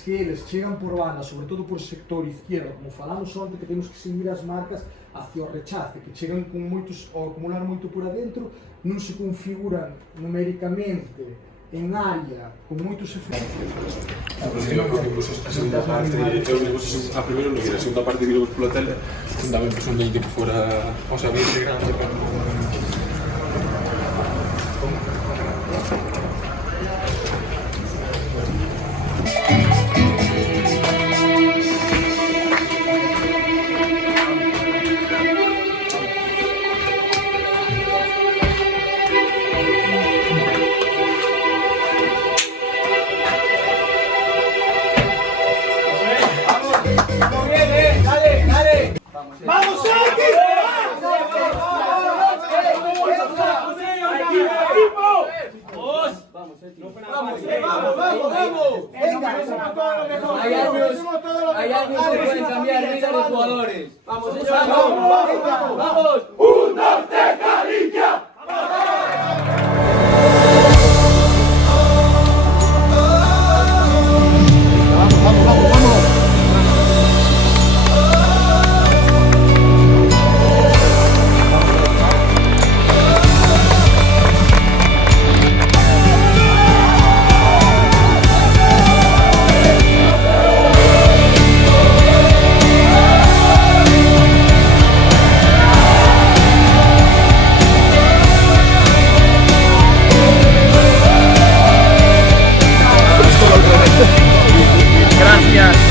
que eles chegan por banda, sobre todo por sector izquierdo, como falamos onte, que temos que seguir as marcas hacia o rechace, que chegan con moitos, ao acumular moito por adentro, non se configuran numéricamente en área con moitos efectos. A segunda parte, a primeiro no que a segunda parte de Lobos pola tele, daba a impresión de que fora, o sea, bem grande, ¡Vamos, Santi! Hay años que pueden cambiar vida de jugadores. ¡Vamos! ¡Vamos! ¡Un norte, Galicia! Gracias.